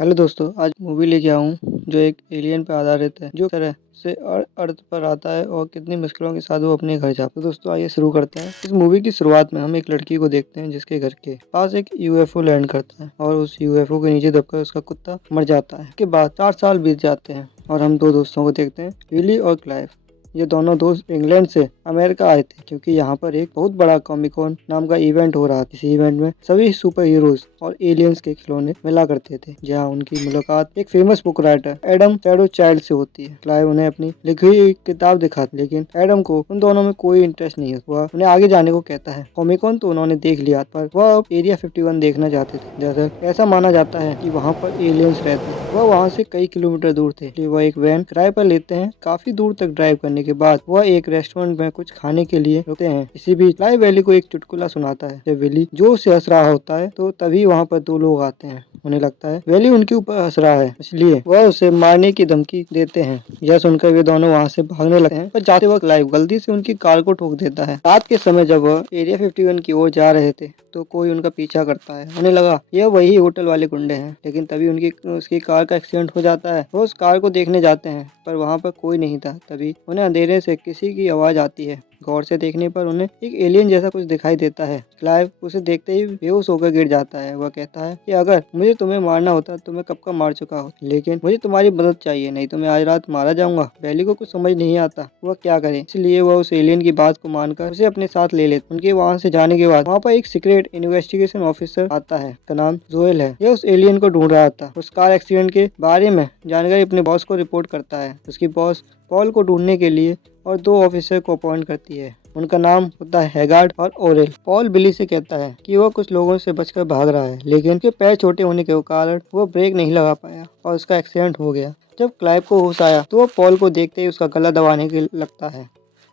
Hello दोस्तों, आज movie लेके आया हूँ जो एक एलियन पे आधारित है जो तरह से अर्थ पर आता है और कितनी मुश्किलों के साथ वो अपने घर जाता है। तो दोस्तों आइए शुरू करते हैं। इस मूवी की शुरुआत में हम एक लड़की को देखते हैं जिसके घर के पास एक यूएफओ लैंड करता है और उस यूएफओ के नीचे दबकर उसका कुत्ता मर जाता है। इसके बाद 4 साल बीत जाते हैं और हम दो दोस्तों को देखते हैं, विली और क्लाइव। ये दोनों दोस्त इंग्लैंड से अमेरिका आए थे क्योंकि यहाँ पर एक बहुत बड़ा कॉमिकॉन नाम का इवेंट हो रहा था। इस इवेंट में सभी सुपर हीरोज और एलियंस के खिलौने मिला करते थे, जहाँ उनकी मुलाकात एक famous book writer Adam shadow child से होती है। क्लाइव उन्हें अपनी लिखी हुई किताब दिखाती, लेकिन एडम को उन दोनों में कोई इंटरेस्ट नहीं है। वह उन्हें आगे जाने को कहता है। कॉमिकॉन तो उन्होंने देख लिया, पर वह अब एरिया 51 देखना चाहते थे। दरअसल ऐसा माना जाता है कि वहाँ पर एलियंस रहते हैं। वह वहाँ से कई किलोमीटर दूर थे, इसलिए वह एक वैन किराए पर लेते हैं। काफी दूर तक ड्राइव करने के बाद वह एक रेस्टोरेंट में कुछ खाने के लिए रुकते हैं। इसी बीच क्लाइव वैली को एक चुटकुला सुनाता है। जब वैली जोर से हंस रहा होता है तो तभी वहाँ पर दो लोग आते हैं। उन्हें लगता है वैली उनके ऊपर हंस रहा है, इसलिए वह उसे मारने की धमकी देते हैं। यह सुनकर वे दोनों वहाँ से भागने लगते हैं, पर जाते वक्त क्लाइव गलती से उनकी कार को ठोक देता है। रात के समय जब वह एरिया 51 की ओर जा रहे थे तो कोई उनका पीछा करता है। उन्हें लगा यह वही होटल वाले गुंडे हैं, लेकिन तभी उसकी कार का एक्सीडेंट हो जाता है। वो उस कार को देखने जाते हैं, पर वहाँ पर कोई नहीं था। तभी उन्हें अंधेरे से किसी की आवाज आती है। गौर से देखने पर उन्हें एक एलियन जैसा कुछ दिखाई देता है। क्लाइव उसे देखते ही बेहोश होकर गिर जाता है। वह कहता है कि अगर मुझे तुम्हें मारना होता तो मैं कब का मार चुका हो, लेकिन मुझे तुम्हारी मदद चाहिए, नहीं तो मैं आज रात मारा जाऊंगा। वैली को कुछ समझ नहीं आता वह क्या करे, इसलिए वह उस एलियन की बात को मानकर उसे अपने साथ ले लेता। उनके वहाँ से जाने के बाद वहाँ पर एक सीक्रेट इन्वेस्टिगेशन ऑफिसर आता है। उसका नाम जोएल है। यह उस एलियन को ढूंढ रहा था। उस कार एक्सीडेंट के बारे में जानकारी अपने बॉस को रिपोर्ट करता है। उसकी बॉस पॉल को ढूंढने के लिए और दो ऑफिसर को अपॉइंट करती है। उनका नाम होता है हैगार्ड और ओरेल। पॉल बिली से कहता है कि वह कुछ लोगों से बचकर भाग रहा है, लेकिन उसके पैर छोटे होने के कारण वह ब्रेक नहीं लगा पाया और उसका एक्सीडेंट हो गया। जब क्लाइव को होश आया तो वह पॉल को देखते ही उसका गला दबाने के लगता है।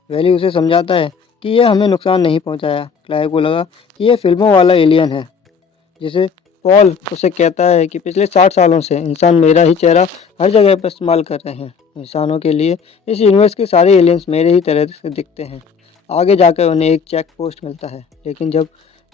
वैली उसे समझाता है कि यह हमें नुकसान नहीं पहुंचाया। क्लाइव को लगा कि यह फिल्मों वाला एलियन है, जिसे पॉल उसे कहता है कि पिछले 60 सालों से इंसान मेरा ही चेहरा हर जगह पर इस्तेमाल कर रहे हैं। इंसानों के लिए इस यूनिवर्स के सारे एलियंस मेरे ही तरह से दिखते हैं। आगे जाकर उन्हें एक चेक पोस्ट मिलता है, लेकिन जब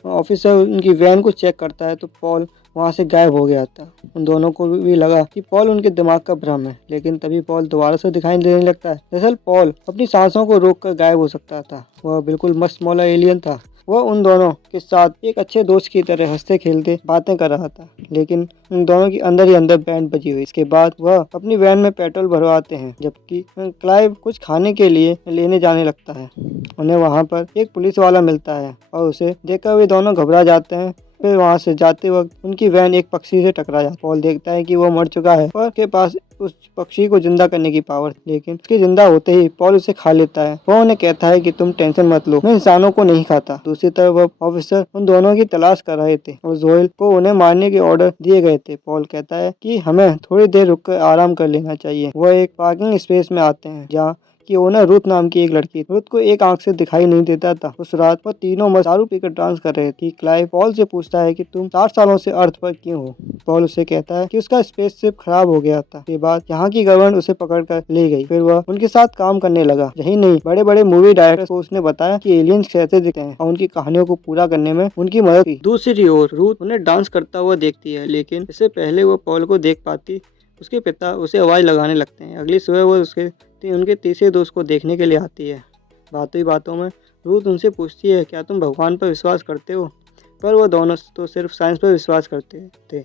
ऑफिसर उनकी वैन को चेक करता है तो पॉल वहाँ से गायब हो गया था। उन दोनों को भी लगा कि पॉल उनके दिमाग का भ्रम है, लेकिन तभी पॉल दोबारा से दिखाई देने लगता है। दरअसल पॉल अपनी सांसों को रोककर गायब हो सकता था। वह बिल्कुल मस्त मौला एलियन था। वह उन दोनों के साथ एक अच्छे दोस्त की तरह हंसते खेलते बातें कर रहा था, लेकिन उन दोनों की अंदर ही अंदर बैंड बजी हुई। इसके बाद वह अपनी वैन में पेट्रोल भरवाते हैं, जबकि क्लाइव कुछ खाने के लिए लेने जाने लगता है। उन्हें वहाँ पर एक पुलिस वाला मिलता है और उसे देखकर वे दोनों घबरा जाते हैं। फिर वहाँ से जाते वक्त उनकी वैन एक पक्षी से टकरा जाती है। पॉल देखता है कि वो मर चुका है और उसके पास उस पक्षी को जिंदा करने की पावर, लेकिन उसके जिंदा होते ही पॉल उसे खा लेता है। वो उन्हें कहता है कि तुम टेंशन मत लो, मैं इंसानों को नहीं खाता। दूसरी तरफ वो ऑफिसर उन दोनों की तलाश कर रहे थे और जोएल को उन्हें मारने के ऑर्डर दिए गए थे। पॉल कहता है कि हमें थोड़ी देर रुककर आराम कर लेना चाहिए। वह एक पार्किंग स्पेस में आते हैं जहाँ कि ओनर रूथ नाम की एक लड़की। रूथ को एक आंख से दिखाई नहीं देता था। उस रात वो तीनों मस्त दारू पीकर डांस कर रहे थे। क्लाइव पॉल से पूछता है कि तुम 60 सालों से अर्थ पर क्यों हो। पॉल उसे कहता है कि उसका स्पेसशिप खराब हो गया था। के बाद यहाँ की गवर्नमेंट उसे पकड़ कर ले गई। फिर वह उनके साथ काम करने लगा। यही नहीं, बड़े बड़े मूवी डायरेक्टर्स को उसने बताया कि एलियंस कैसे दिखते हैं और उनकी कहानियों को पूरा करने में उनकी मदद की। दूसरी ओर रूथ उन्हें डांस करता हुआ देखती है, लेकिन इससे पहले वो पॉल को देख पाती उसके पिता उसे आवाज़ लगाने लगते हैं। अगली सुबह वो उनके तीसरे दोस्त को देखने के लिए आती है। बातों ही बातों में रूथ उनसे पूछती है, क्या तुम भगवान पर विश्वास करते हो? पर वो दोनों तो सिर्फ साइंस पर विश्वास करते थे।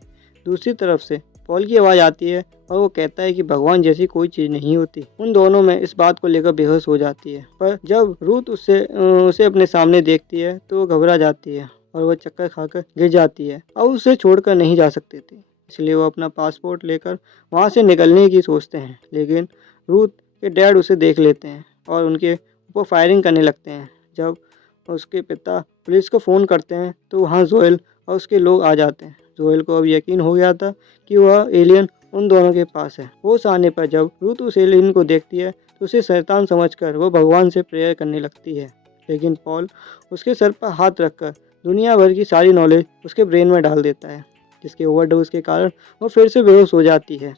दूसरी तरफ से पॉल की आवाज़ आती है और वो कहता है कि भगवान जैसी कोई चीज़ नहीं होती। उन दोनों में इस बात को लेकर बेहोश हो जाती है, पर जब रूथ उसे अपने सामने देखती है तो वो घबरा जाती है और वह चक्कर खाकर गिर जाती है और उसे छोड़कर नहीं जा सकती थी। इसलिए वो अपना पासपोर्ट लेकर वहाँ से निकलने की सोचते हैं, लेकिन रूथ के डैड उसे देख लेते हैं और उनके ऊपर फायरिंग करने लगते हैं। जब उसके पिता पुलिस को फ़ोन करते हैं तो वहाँ जोएल और उसके लोग आ जाते हैं। जोएल को अब यकीन हो गया था कि वह एलियन उन दोनों के पास है। होश आने पर जब रूथ उस एलियन को देखती है तो उसे शैतान समझकर वह भगवान से प्रेयर करने लगती है, लेकिन पॉल उसके सर पर हाथ रखकर दुनिया भर की सारी नॉलेज उसके ब्रेन में डाल देता है, जिसके ओवरडोज के कारण वो फिर से बेहोश हो जाती है।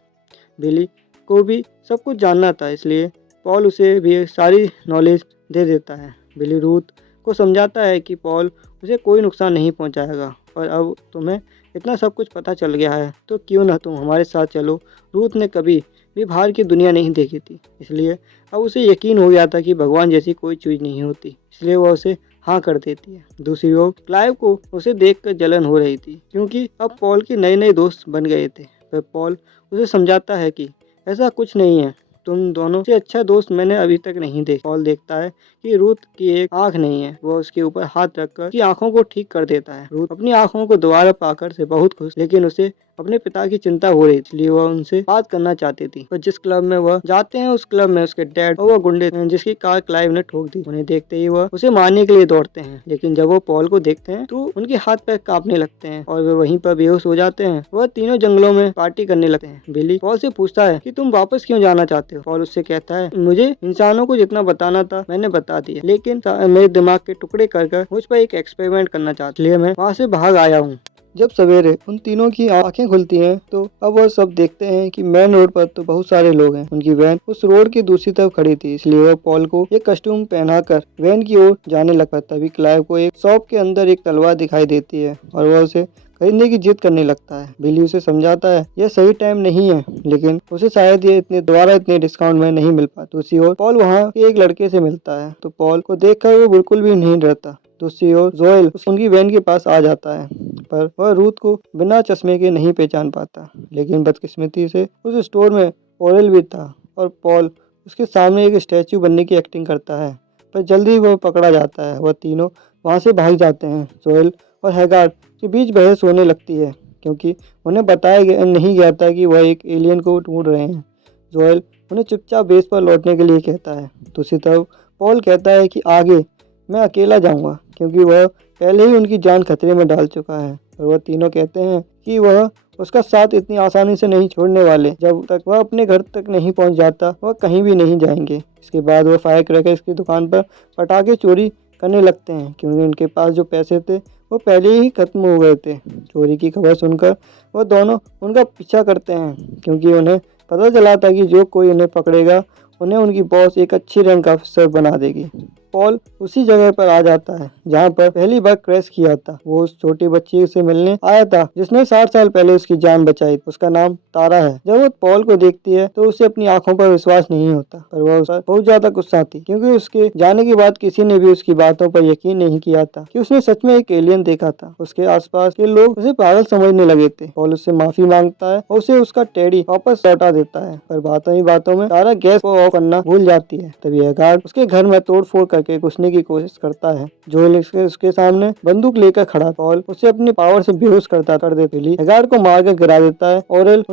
बिली को भी सब कुछ जानना था, इसलिए पॉल उसे भी सारी नॉलेज दे देता है। बिली रूथ को समझाता है कि पॉल उसे कोई नुकसान नहीं पहुंचाएगा और अब तुम्हें इतना सब कुछ पता चल गया है तो क्यों ना तुम हमारे साथ चलो। रूथ ने कभी भी बाहर की दुनिया नहीं देखी थी, इसलिए अब उसे यकीन हो गया था कि भगवान जैसी कोई चीज़ नहीं होती, इसलिए वह उसे हाँ कर देती है। दूसरी ओर क्लाइव को उसे देखकर जलन हो रही थी, क्योंकि अब पॉल के नए नए दोस्त बन गए थे। पर पॉल उसे समझाता है कि ऐसा कुछ नहीं है, तुम दोनों से अच्छा दोस्त मैंने अभी तक नहीं देखा। पॉल देखता है कि रूथ की एक आंख नहीं है। वह उसके ऊपर हाथ रखकर उसकी आंखों को ठीक कर देता है। रूथ अपनी आंखों को दोबारा पाकर से बहुत खुश, लेकिन उसे अपने पिता की चिंता हो रही थी, इसलिए वह उनसे बात करना चाहती थी। पर जिस क्लब में वह जाते हैं उस क्लब में उसके डैड और वह गुंडे जिसकी कार क्लाइव ने ठोक दी। उन्हें देखते ही वह उसे मारने के लिए दौड़ते हैं, लेकिन जब वो पॉल को देखते हैं तो उनके हाथ पैर कांपने लगते हैं और वे वहीं पर बेहोश हो जाते हैं। वह तीनों जंगलों में पार्टी करने लगते हैं। बिली पॉल से पूछता है कि तुम वापस क्यों जाना चाहते हो। पॉल उससे कहता है मुझे इंसानों को जितना बताना था मैंने बता दिया, लेकिन मेरे दिमाग के टुकड़े कर मुझ पर एक एक्सपेरिमेंट करना चाहते, इसलिए मैं वहाँ से भाग आया हूँ। जब सवेरे उन तीनों की आंखें खुलती हैं तो अब वह सब देखते हैं कि मेन रोड पर तो बहुत सारे लोग हैं। उनकी वैन उस रोड की दूसरी तरफ खड़ी थी, इसलिए वह पॉल को एक कस्टूम पहनाकर वैन की ओर जाने लगा। तभी क्लाइव को एक शॉप के अंदर एक तलवार दिखाई देती है और वह उसे खरीदने की जिद करने लगता है। बिली उसे समझाता है यह सही टाइम नहीं है, लेकिन उसे शायद ये इतने डिस्काउंट में नहीं मिल पाता। दूसरी ओर पॉल वहाँ के एक लड़के से मिलता है तो पॉल को देखकर वो बिल्कुल भी नहीं डरता। दूसरी ओर जोएल उनकी वैन के पास आ जाता है, पर वह रूथ को बिना चश्मे के नहीं पहचान पाता। लेकिन बदकिस्मती से उस स्टोर में ओरेल भी था और पॉल उसके सामने एक स्टैचू बनने की एक्टिंग करता है, पर जल्दी ही वह पकड़ा जाता है। वह तीनों वहाँ से भाग जाते हैं। जोएल और हैगार्ड के बीच बहस होने लगती है, क्योंकि उन्हें बताया नहीं गया था कि वह एक एलियन को ढूंढ रहे हैं। जोएल उन्हें चुपचाप बेस पर लौटने के लिए कहता है। दूसरी तरफ पॉल कहता है कि आगे मैं अकेला जाऊंगा, क्योंकि वह पहले ही उनकी जान खतरे में डाल चुका है। और वह तीनों कहते हैं कि वह उसका साथ इतनी आसानी से नहीं छोड़ने वाले। जब तक वह अपने घर तक नहीं पहुंच जाता वह कहीं भी नहीं जाएंगे। इसके बाद वह फायर क्रैकर्स की दुकान पर पटाखे चोरी करने लगते हैं, क्योंकि उनके पास जो पैसे थे वो पहले ही खत्म हो गए थे। चोरी की खबर सुनकर वह दोनों उनका पीछा करते हैं, क्योंकि उन्हें पता चला था कि जो कोई उन्हें पकड़ेगा उन्हें उनकी बॉस एक अच्छी रैंक का अफसर बना देगी। पॉल उसी जगह पर आ जाता है जहाँ पर पहली बार क्रैश किया था। वो उस छोटी बच्ची से मिलने आया था जिसने 60 साल पहले उसकी जान बचाई। उसका नाम तारा है। जब वो पॉल को देखती है तो उसे अपनी आंखों पर विश्वास नहीं होता, पर वह उस पर बहुत ज्यादा गुस्सा थी, क्योंकि उसके जाने के बाद किसी ने भी उसकी बातों पर यकीन नहीं किया था कि उसने सच में एक एलियन देखा था। उसके आसपास के लोग उसे पागल समझने लगे थे। पॉल उससे माफी मांगता है और उसे उसका टेडी वापस लौटा देता है, पर बातों ही बातों में तारा गैस को ऑफ करना भूल जाती है। तभी हैगार्ड उसके घर में तोड़फोड़ करके घुसने की कोशिश करता है। जोएल उसके सामने बंदूक लेकर खड़ा। पॉल उसे अपनी पावर से बेहोश कर देते ही हैगार्ड को मारकर गिरा देता है। ओरेल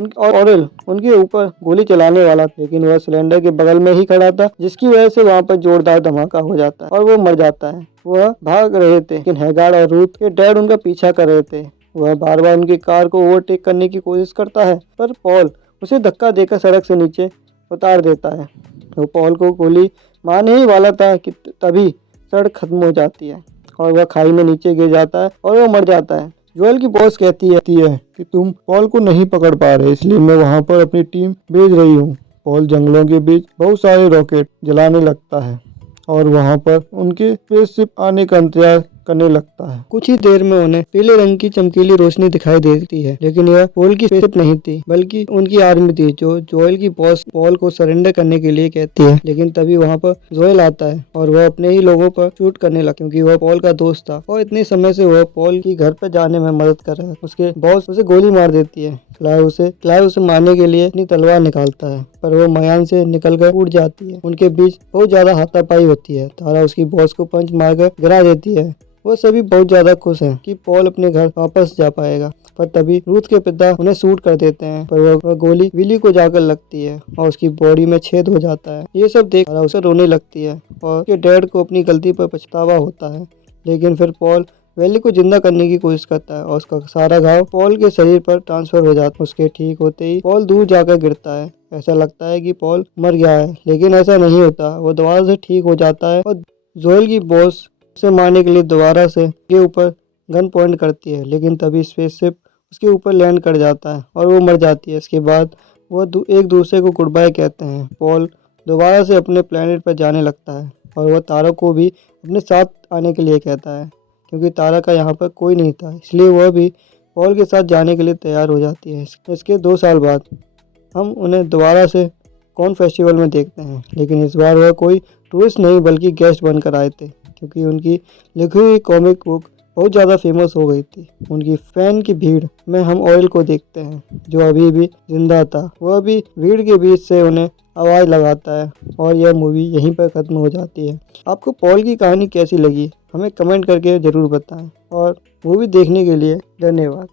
उनके ऊपर गोली चलाने वाला, लेकिन वह सिलेंडर के बगल में ही खड़ा था, जिसकी वजह से वहाँ पर जोरदार धमाका हो जाता है और वो मर जाता है। वह भाग रहे थे, लेकिन हैगार्ड और रूथ के डैड उनका पीछा कर रहे थे। वह बार बार उनकी कार को ओवरटेक करने की कोशिश करता है, पर पॉल उसे धक्का देकर सड़क से नीचे उतार देता है। वो पॉल को गोली मारने ही वाला था कि तभी सड़क खत्म हो जाती है और वह खाई में नीचे गिर जाता है और वह मर जाता है। जोएल की बॉस कहती है कि तुम पॉल को नहीं पकड़ पा रहे, इसलिए मैं वहां पर अपनी टीम भेज रही हूँ। पॉल जंगलों के बीच बहुत सारे रॉकेट जलाने लगता है और वहां पर उनके स्पेसशिप आने का इंतजार करने लगता है। कुछ ही देर में उन्हें पीले रंग की चमकीली रोशनी दिखाई देती है, लेकिन यह पॉल की स्पेसशिप नहीं थी, बल्कि उनकी आर्मी थी, जो जोएल की बॉस पॉल को सरेंडर करने के लिए कहती है। लेकिन तभी वहाँ पर जोएल आता है और वह अपने ही लोगों पर शूट करने लगा, क्योंकि वह पॉल का दोस्त था और इतने समय से वह पॉल की घर पर जाने में मदद कर रहा है। उसके बॉस उसे गोली मार देती है। क्लाइव उसे मारने के लिए अपनी तलवार निकालता है, पर वो मयान से निकलकर उड़ जाती है। उनके बीच बहुत ज्यादा हाथापाई होती है। तारा उसकी बॉस को पंच मारकर गिरा देती है। वो सभी बहुत ज्यादा खुश हैं कि पॉल अपने घर वापस जा पाएगा, पर तभी रूथ के पिता उन्हें शूट कर देते हैं, पर वह गोली विली को जाकर लगती है और उसकी बॉडी में छेद हो जाता है। ये सब देख तारा उसे रोने लगती है और उसके डैड को अपनी गलती पर पछतावा होता है। लेकिन फिर पॉल वेली को जिंदा करने की कोशिश करता है और उसका सारा घाव पॉल के शरीर पर ट्रांसफर हो जाता है। उसके ठीक होते ही पॉल दूर जाकर गिरता है। ऐसा लगता है कि पॉल मर गया है, लेकिन ऐसा नहीं होता। वो दोबारा से ठीक हो जाता है और जोएल की बॉस उसे मारने के लिए दोबारा से के ऊपर गन पॉइंट करती है, लेकिन तभी स्पेसशिप उसके ऊपर लैंड कर जाता है और वो मर जाती है। इसके बाद वो एक दूसरे को गुड बाय कहते हैं। पॉल दोबारा से अपने प्लेनेट पर जाने लगता है और वह तारा को भी अपने साथ आने के लिए कहता है, क्योंकि तारा का यहाँ पर कोई नहीं था, इसलिए वह भी पॉल के साथ जाने के लिए तैयार हो जाती है। इसके 2 साल बाद हम उन्हें दोबारा से कॉर्न फेस्टिवल में देखते हैं, लेकिन इस बार वह कोई टूरिस्ट नहीं बल्कि गेस्ट बनकर आए थे, क्योंकि उनकी लिखी हुई कॉमिक बुक बहुत ज़्यादा फेमस हो गई थी। उनकी फैन की भीड़ में हम ऑयल को देखते हैं, जो अभी भी जिंदा था। वह भी भीड़ के बीच से उन्हें आवाज़ लगाता है और यह मूवी यहीं पर ख़त्म हो जाती है। आपको पॉल की कहानी कैसी लगी हमें कमेंट करके ज़रूर बताएं और मूवी देखने के लिए धन्यवाद।